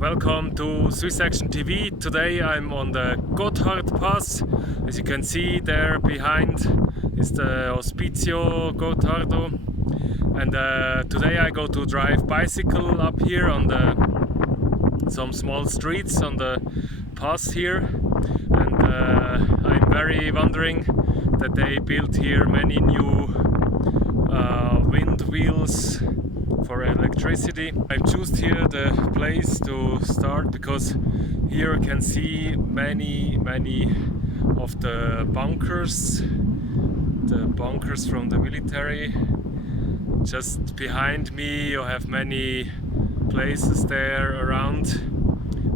Welcome to SwissAction TV. Today I'm on the Gotthard Pass. As you can see there behind is the Hospicio Gottardo. And today I go to drive bicycle up here on some small streets on the pass here. And I'm very wondering that they built here many new wind wheels for electricity. I chose here the place to start because here you can see many of the bunkers from the military. Just behind me you have many places there around.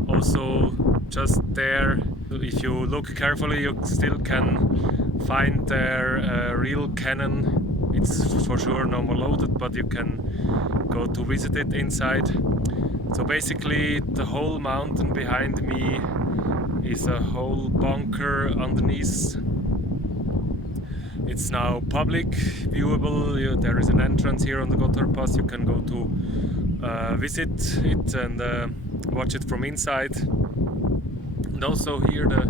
Also just there, if you look carefully, you still can find their real cannon. It's for sure no more loaded, but you can go to visit it inside. So basically the whole mountain behind me is a whole bunker underneath. It's now public, viewable. There is an entrance here on the Gotthard Pass. You can go to visit it and watch it from inside. And also here the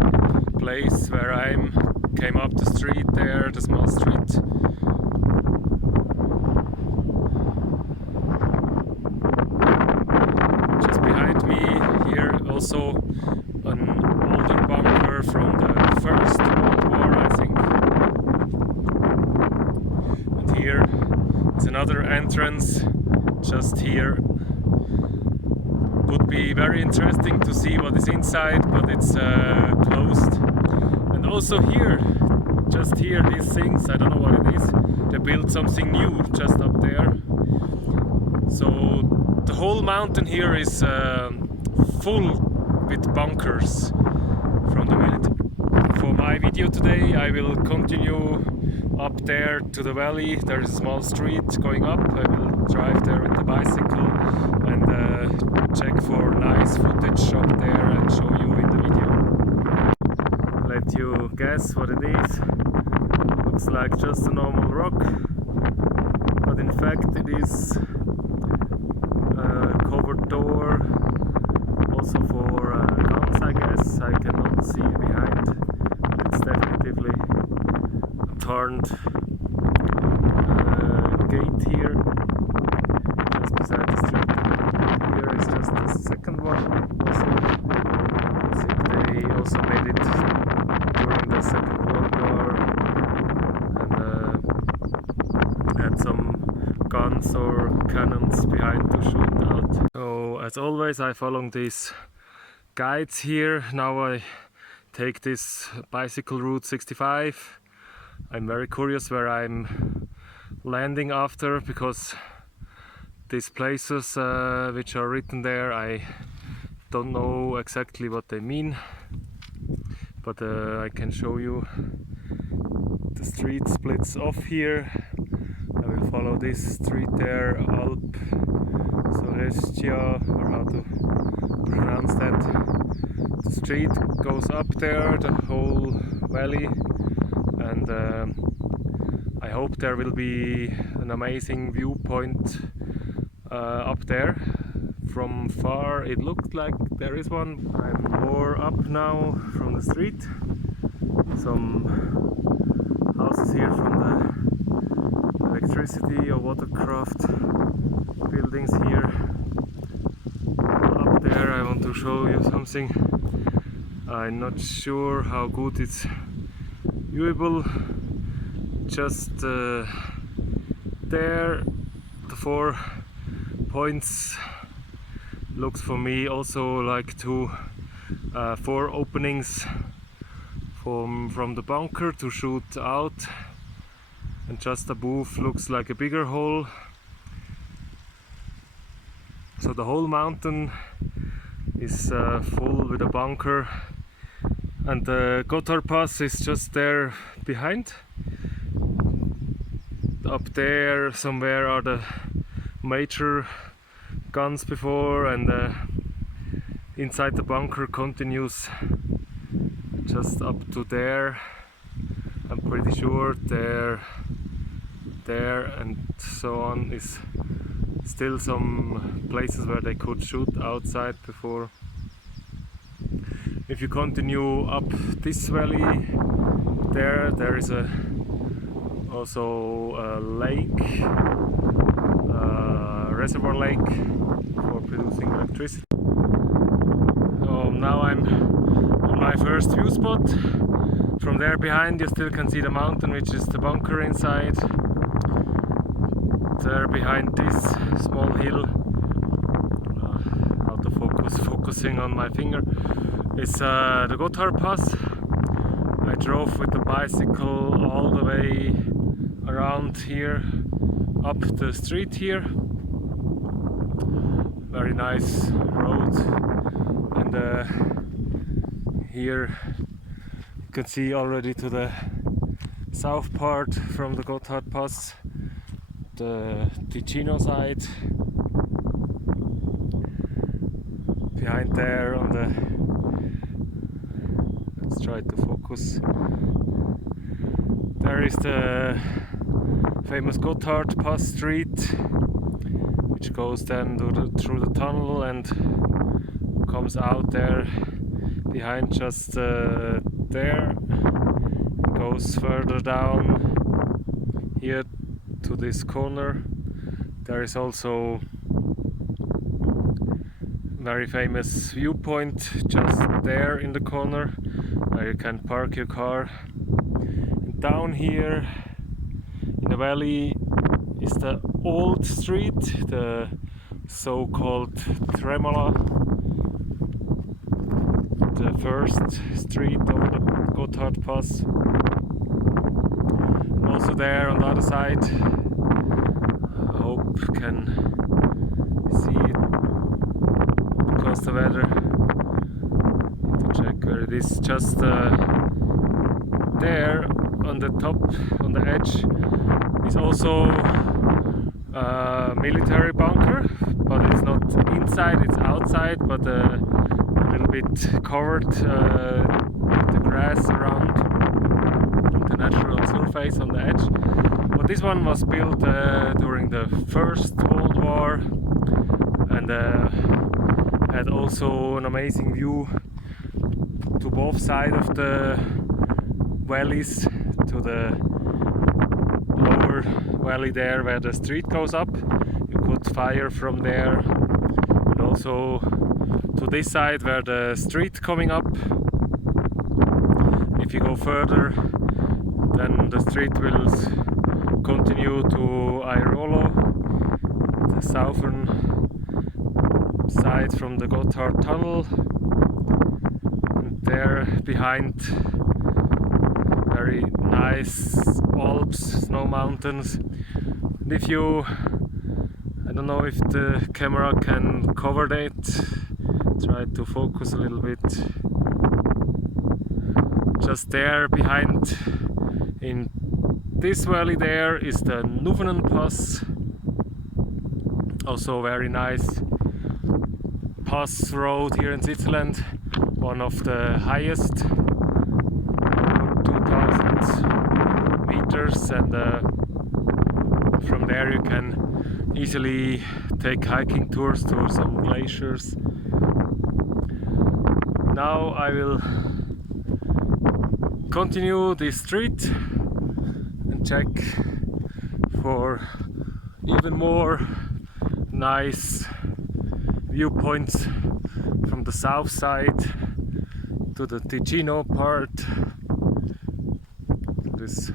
place where I came up the street there, the small street. Also an older bunker from the First World War, I think. And here is another entrance just here. Would be very interesting to see what is inside, but it's closed. And also here, just here, these things, I don't know what it is. They built something new just up there. So the whole mountain here is full with bunkers from the military. For my video today I will continue up there to the valley. There is a small street going up. I will drive there with the bicycle and check for nice footage up there and show you in the video. Let you guess what it is. Looks like just a normal rock, but in fact it is a covered door. Also for guns, I guess. I cannot see behind. It's definitively a turned gate here, just beside the street. Here is just the second one. Also, I think they also made it during the Second World War and had some guns or cannons behind to shoot out. So as always I follow these guides here. Now I take this bicycle route 65. I'm very curious where I'm landing after, because these places which are written there, I don't know exactly what they mean, but I can show you. The street splits off here. I will follow this street there, Alp Sorestia, or how to pronounce that. The street goes up there, the whole valley, and I hope there will be an amazing viewpoint up there. From far it looked like there is one. I'm more up now from the street. Some houses here from the electricity or watercraft buildings here. Up there I want to show you something. I'm not sure how good it's viewable. Just there, the 4 points looks for me also like 4 openings from the bunker to shoot out, and just above looks like a bigger hole. So the whole mountain is full with a bunker, and the Gotthard Pass is just there behind. Up there somewhere are the major guns before, and inside the bunker continues just up to there. I'm pretty sure there and so on is still some places where they could shoot outside before. If you continue up this valley, there is also a lake, reservoir lake for producing electricity. So now I'm on my first view spot. From there behind you still can see the mountain, which is the bunker inside. There behind this small hill, out of focus, focusing on my finger, is the Gotthard Pass. I drove with the bicycle all the way around here, up the street here. Very nice road, and here you can see already to the south part from the Gotthard Pass, the Ticino side. Behind there on the, let's try to focus, there is the famous Gotthard Pass street, which goes then through the tunnel and comes out there behind, just there, goes further down here to this corner. There is also very famous viewpoint just there in the corner where you can park your car. And down here in the valley is the old street, the so-called Tremola, the first street over the Gotthard Pass. Also there on the other side, I hope you can see it because the weather. Need to check where it is. Just there on the top, on the edge, is also a military bunker, but it's not inside, it's outside, but a little bit covered with the grass around the natural surface on the edge. But this one was built during the First World War, and had also an amazing view to both sides of the valleys, to the lower valley there where the street goes up. You could fire from there, and also to this side where the street coming up. If you go further, then the street will continue to Airolo, the southern side from the Gotthard tunnel. And there behind, very nice Alps, snow mountains. And if you, I don't know if the camera can cover that, try to focus a little bit. Just there behind, in this valley there, is the Schöllenen Pass. Also very nice pass road here in Switzerland, one of the highest, 2000 meters, and from there you can easily take hiking tours to some glaciers. Now I will continue this street and check for even more nice viewpoints from the south side to the Ticino part, this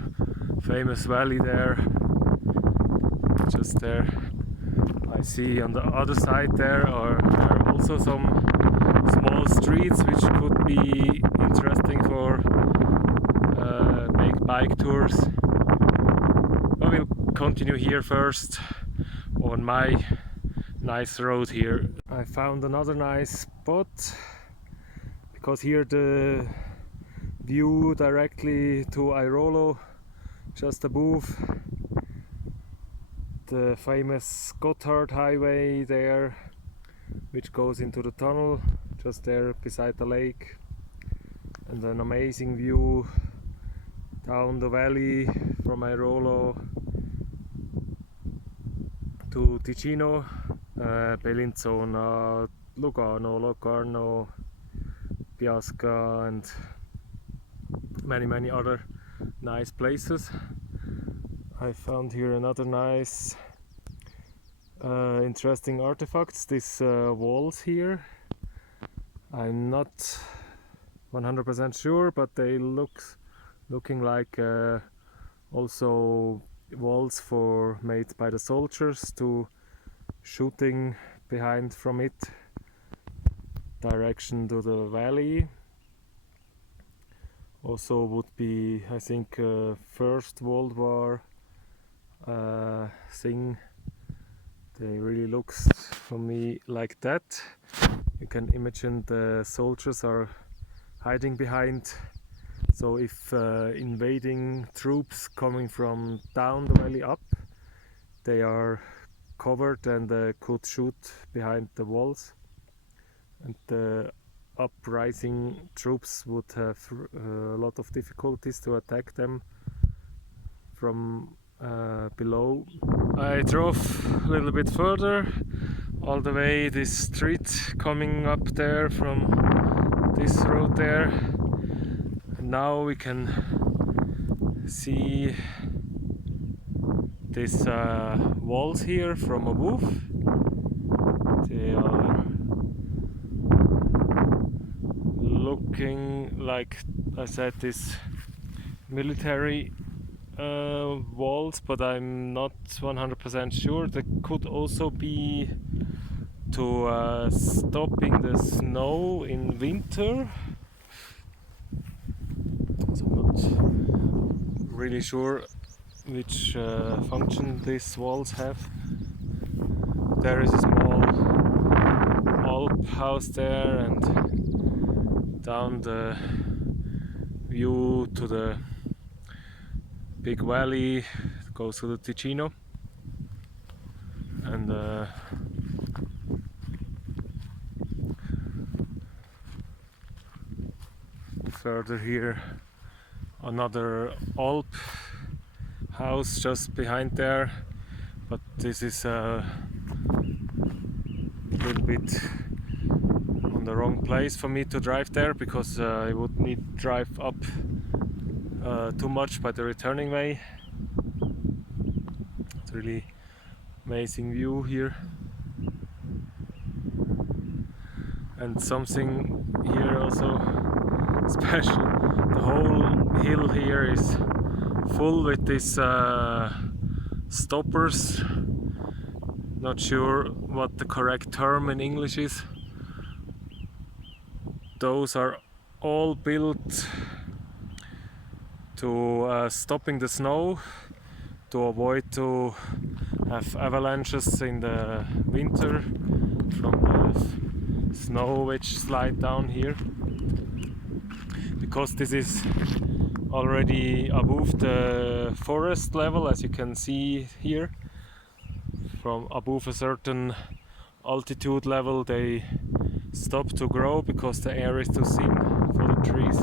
famous valley there, just there. I see on the other side there are also some small streets which could be interesting for make bike tours. I will continue here first on my nice road here. I found another nice spot because here the view directly to Airolo, just above the famous Gotthard highway there, which goes into the tunnel just there beside the lake, and an amazing view down the valley from Airolo to Ticino, Bellinzona, Lugano, Locarno, Piasca and many other nice places. I found here another nice interesting artifacts, these walls here. I'm not 100% sure, but they looking like also walls made by the soldiers to shooting behind from it direction to the valley. Also would be, I think, First World War thing. They really looks for me like that. You can imagine the soldiers are hiding behind. So if invading troops coming from down the valley up, they are covered and could shoot behind the walls. And the uprising troops would have a lot of difficulties to attack them from below. I drove a little bit further, all the way this street coming up there from this road there, and now we can see these walls here from above. They are looking like, I said, this military walls, but I'm not 100% sure. They could also be to stopping the snow in winter. So I'm not really sure which function these walls have. There is a small Alp house there, and down the view to the big valley goes to the Ticino, and further here another Alp house just behind there, but this is a little bit on the wrong place for me to drive there, because I would need to drive up too much by the returning way. It's really amazing view here, and something here also special. The whole hill here is full with these stoppers. Not sure what the correct term in English is. Those are all built to stopping the snow, to avoid to have avalanches in the winter from the snow which slide down here, because this is already above the forest level, as you can see here. From above a certain altitude level they stop to grow because the air is too thin for the trees.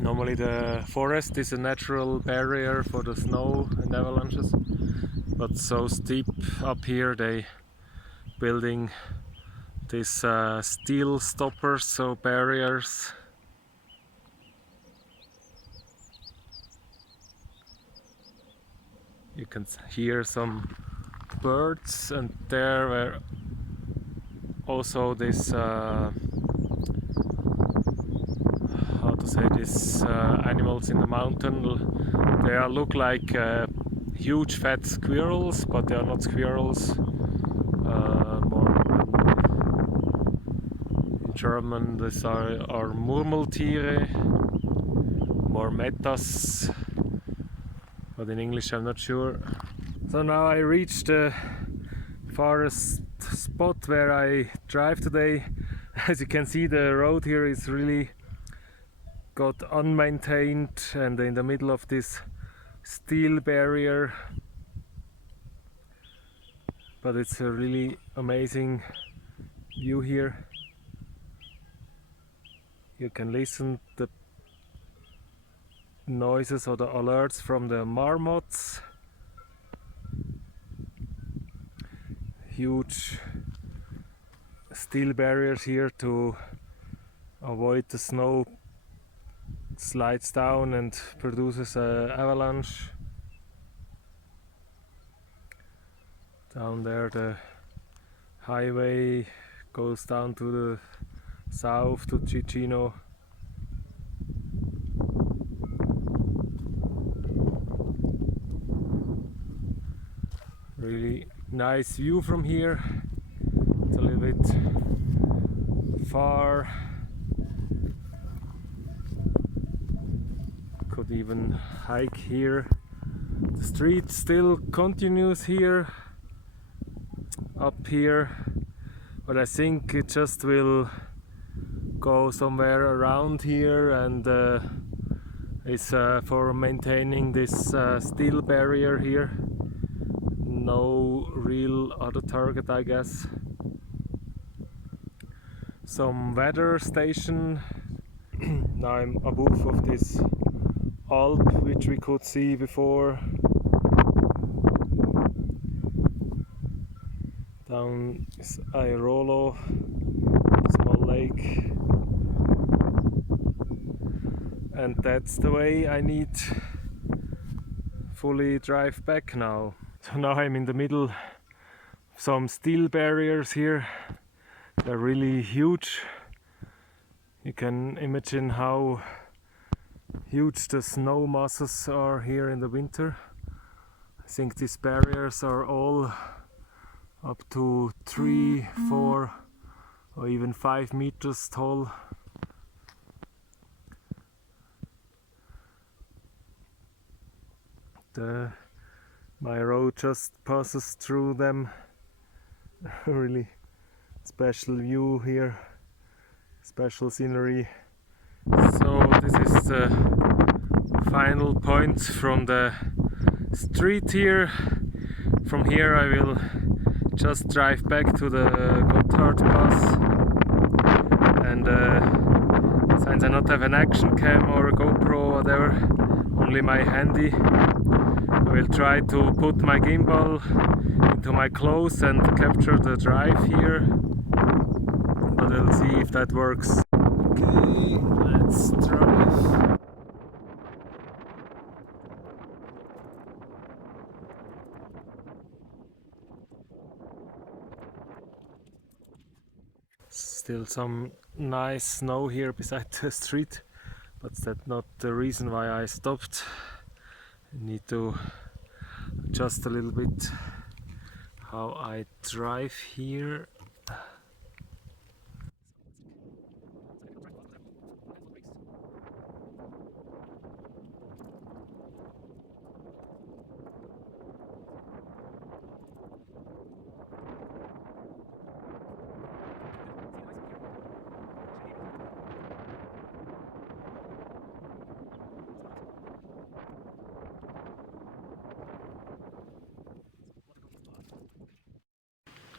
Normally the forest is a natural barrier for the snow and avalanches, but so steep up here they building these steel stoppers, so barriers. You can hear some birds, and there were also this how to say this animals in the mountain. They look like huge fat squirrels, but they are not squirrels. More in German these are Murmeltiere, more Metas, but in English I'm not sure. So now I reached the farthest spot where I drive today. As you can see, the road here is really got unmaintained and in the middle of this steel barrier, but it's a really amazing view here. You can listen to the noises or the alerts from the marmots. huge steel barriers here to avoid the snow slides down and produces an avalanche. Down there the highway goes down to the south to Ticino. Really nice view from here. It's a little bit far. Could even hike here. The street still continues here, up here, but I think it just will go somewhere around here, and it's for maintaining this steel barrier here. No real other target, I guess. Some weather station. Now I'm above of this Alp, which we could see before. Down is Airolo, small lake. And that's the way I need fully drive back now. So now I'm in the middle of some steel barriers here. They're really huge. You can imagine how huge the snow masses are here in the winter. I think these barriers are all up to 3, 4 or even 5 meters tall. My road just passes through them. Really special view here, special scenery. So this is the final point from the street here. From here I will just drive back to the Gotthard Pass, and since I not have an action cam or a GoPro or whatever, only my handy, I will try to put my gimbal into my clothes and capture the drive here, but we'll see if that works. Okay, let's drive. Still some nice snow here beside the street, but that's not the reason why I stopped. I need to adjust a little bit how I drive here.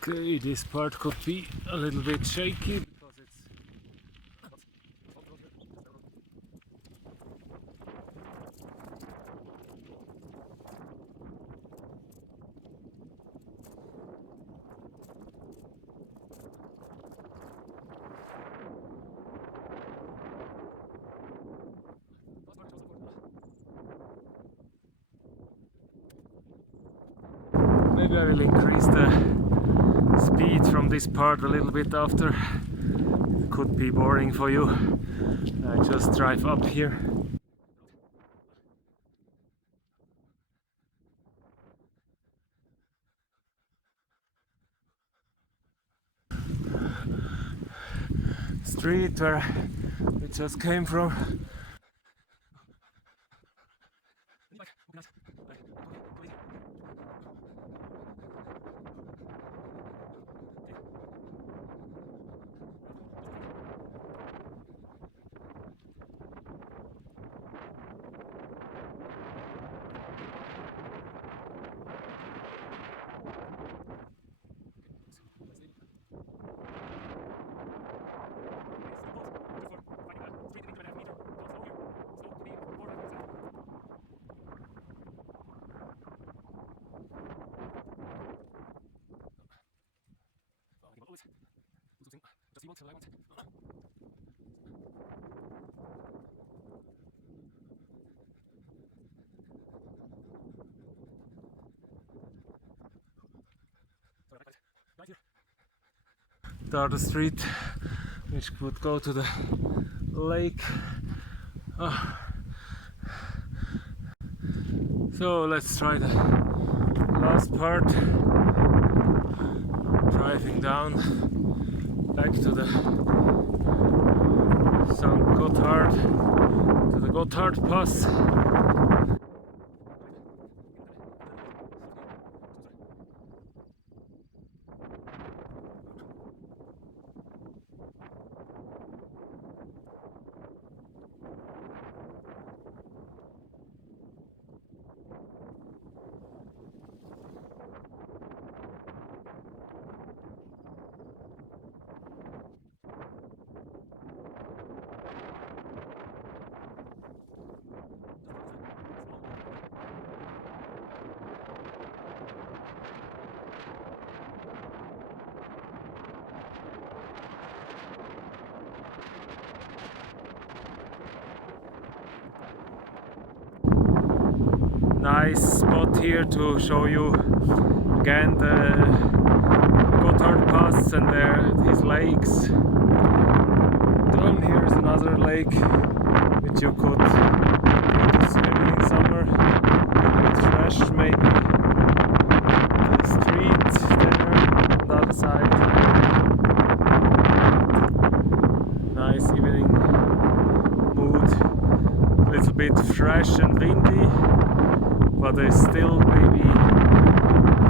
Okay, this part could be a little bit shaky because it's maybe I will increase the speed from this part a little bit after. It could be boring for you. I just drive up here. Street where we just came from. The other street, which would go to the lake. So let's try the last part, driving down back to the St. Gotthard, to the Gotthard Pass. Nice spot here to show you again the Gotthard Pass and these lakes. Down here is another lake which you could go to swim in summer, a bit fresh maybe. The street there on the other side. Nice evening mood, a little bit fresh and windy. But it's still maybe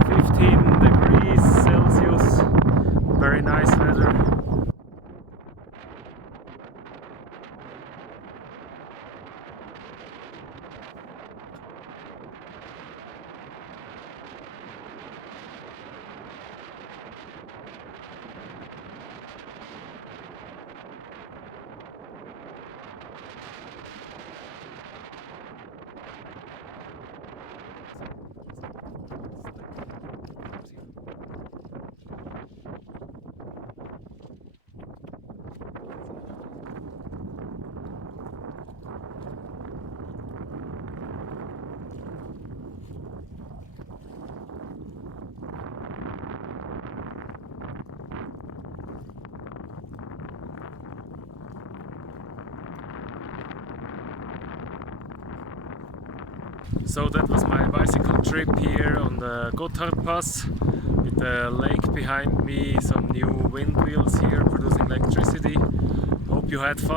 15 degrees Celsius, very nice weather. So that was my bicycle trip here on the Gotthard Pass, with the lake behind me, some new wind wheels here producing electricity. Hope you had fun.